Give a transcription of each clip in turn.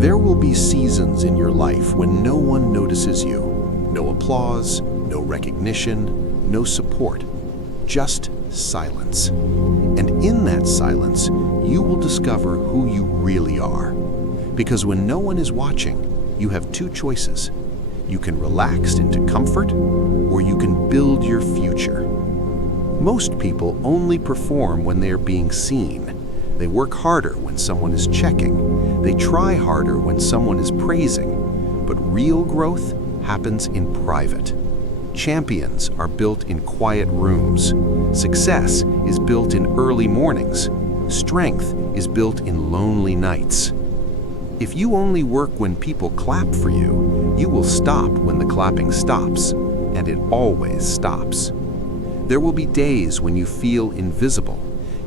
There will be seasons in your life when no one notices you. No applause, no recognition, no support. Just silence. And in that silence, you will discover who you really are. Because when no one is watching, you have two choices. You can relax into comfort, or you can build your future. Most people only perform when they are being seen. They work harder when someone is checking. They try harder when someone is praising. But real growth happens in private. Champions are built in quiet rooms. Success is built in early mornings. Strength is built in lonely nights. If you only work when people clap for you, you will stop when the clapping stops, and it always stops. There will be days when you feel invisible,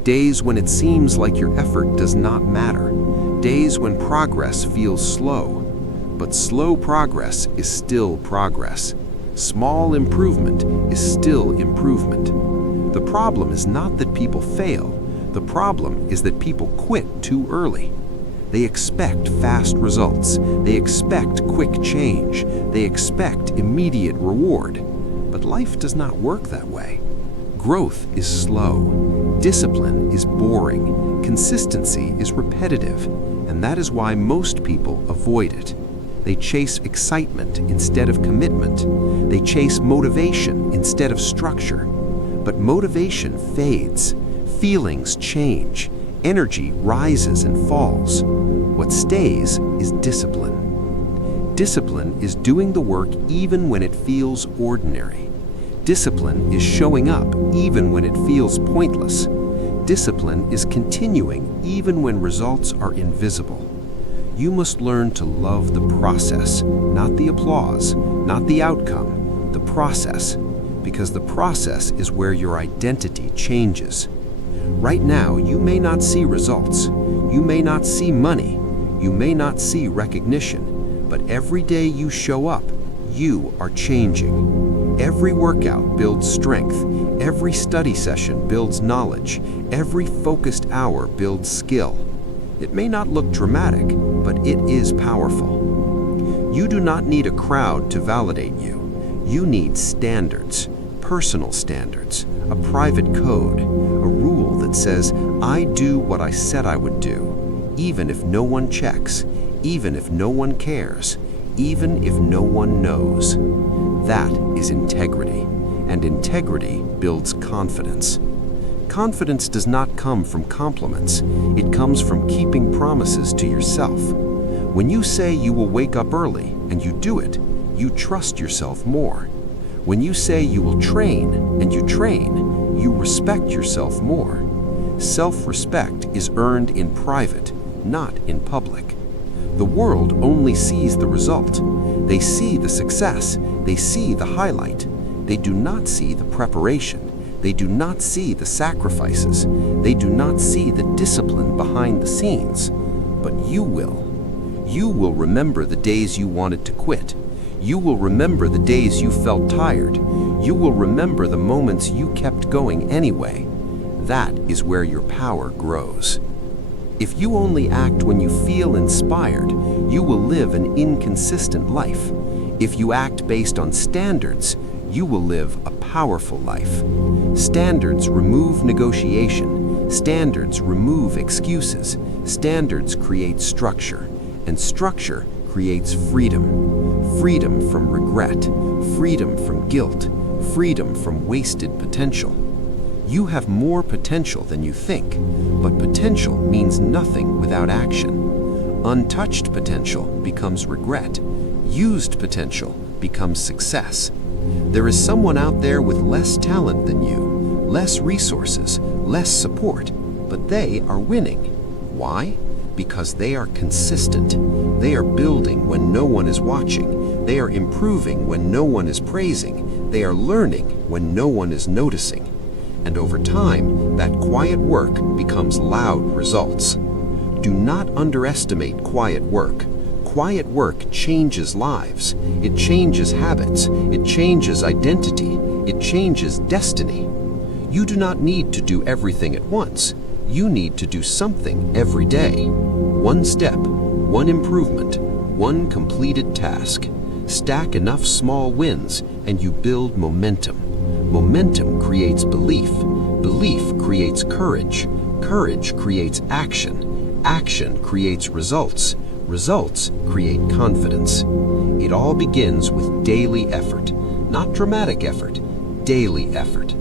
days when it seems like your effort does not matter, days when progress feels slow. But slow progress is still progress. Small improvement is still improvement. The problem is not that people fail. The problem is that people quit too early. They expect fast results. They expect quick change. They expect immediate reward. But life does not work that way. Growth is slow. Discipline is boring. Consistency is repetitive. And that is why most people avoid it. They chase excitement instead of commitment. They chase motivation instead of structure. But motivation fades. Feelings change. Energy rises and falls. What stays is discipline. Discipline is doing the work even when it feels ordinary. Discipline is showing up even when it feels pointless. Discipline is continuing even when results are invisible. You must learn to love the process, not the applause, not the outcome, the process, because the process is where your identity changes. Right now, you may not see results. You may not see money. You may not see recognition. But every day you show up, you are changing. Every workout builds strength. Every study session builds knowledge. Every focused hour builds skill. It may not look dramatic, but it is powerful. You do not need a crowd to validate you. You need standards, personal standards, a private code, a rule that says, I do what I said I would do, even if no one checks, even if no one cares, even if no one knows. That is integrity, and integrity builds confidence. Confidence does not come from compliments. It comes from keeping promises to yourself. When you say you will wake up early and you do it, you trust yourself more. When you say you will train and you train, you respect yourself more. Self-respect is earned in private, not in public. The world only sees the result. They see the success. They see the highlight. They do not see the preparation. They do not see the sacrifices. They do not see the discipline behind the scenes. But you will. You will remember the days you wanted to quit. You will remember the days you felt tired. You will remember the moments you kept going anyway. That is where your power grows. If you only act when you feel inspired, you will live an inconsistent life. If you act based on standards, you will live a powerful life. Standards remove negotiation. Standards remove excuses. Standards create structure. And structure creates freedom. Freedom from regret. Freedom from guilt. Freedom from wasted potential. You have more potential than you think, but potential means nothing without action. Untouched potential becomes regret. Used potential becomes success. There is someone out there with less talent than you, less resources, less support, but they are winning. Why? Because they are consistent. They are building when no one is watching. They are improving when no one is praising. They are learning when no one is noticing. And over time, that quiet work becomes loud results. Do not underestimate quiet work. Quiet work changes lives. It changes habits. It changes identity. It changes destiny. You do not need to do everything at once. You need to do something every day. One step, one improvement, one completed task. Stack enough small wins and you build momentum. Momentum creates belief. Belief creates courage. Courage creates action. Action creates results. Results create confidence. It all begins with daily effort, not dramatic effort, daily effort.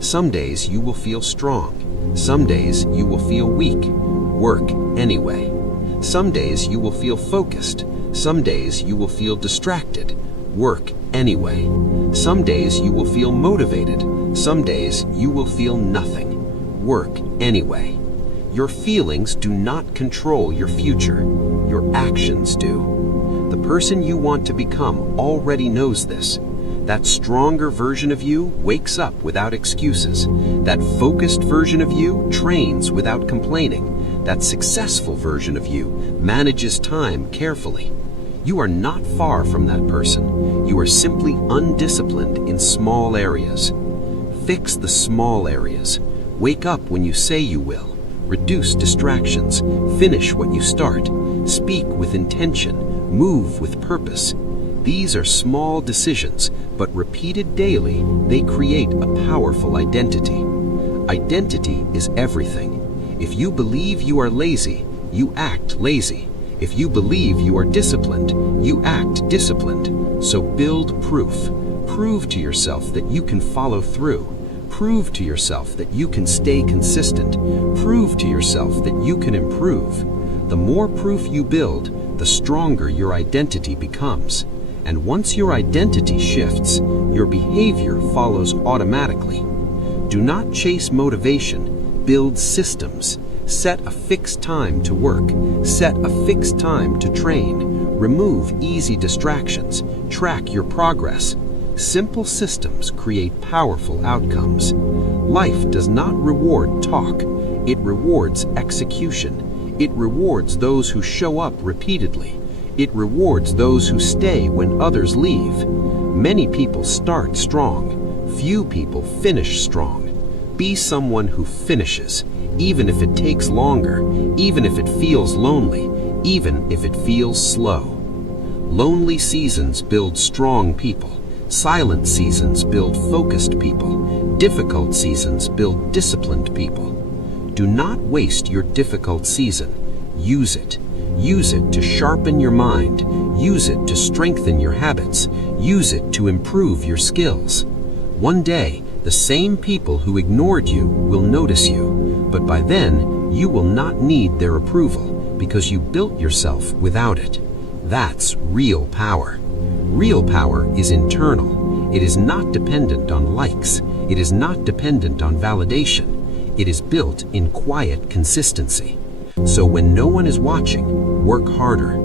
Some days you will feel strong. Some days you will feel weak. Work anyway. Some days you will feel focused. Some days you will feel distracted. Work anyway. Some days you will feel motivated. Some days you will feel nothing. Work anyway. Your feelings do not control your future. Your actions do. The person you want to become already knows this. That stronger version of you wakes up without excuses. That focused version of you trains without complaining. That successful version of you manages time carefully. You are not far from that person. You are simply undisciplined in small areas. Fix the small areas. Wake up when you say you will. Reduce distractions. Finish what you start. Speak with intention. Move with purpose. These are small decisions, but repeated daily, they create a powerful identity. Identity is everything. If you believe you are lazy, you act lazy. If you believe you are disciplined, you act disciplined. So build proof. Prove to yourself that you can follow through. Prove to yourself that you can stay consistent. Prove to yourself that you can improve. The more proof you build, the stronger your identity becomes. And once your identity shifts, your behavior follows automatically. Do not chase motivation, build systems. Set a fixed time to work. Set a fixed time to train. Remove easy distractions. Track your progress. Simple systems create powerful outcomes. Life does not reward talk. It rewards execution. It rewards those who show up repeatedly. It rewards those who stay when others leave. Many people start strong. Few people finish strong. Be someone who finishes, even if it takes longer, even if it feels lonely, even if it feels slow. Lonely seasons build strong people. Silent seasons build focused people. Difficult seasons build disciplined people. Do not waste your difficult season. Use it. Use it to sharpen your mind. Use it to strengthen your habits. Use it to improve your skills. One day, the same people who ignored you will notice you, but by then, you will not need their approval because you built yourself without it. That's real power. Real power is internal. It is not dependent on likes. It is not dependent on validation. It is built in quiet consistency. So when no one is watching, work harder.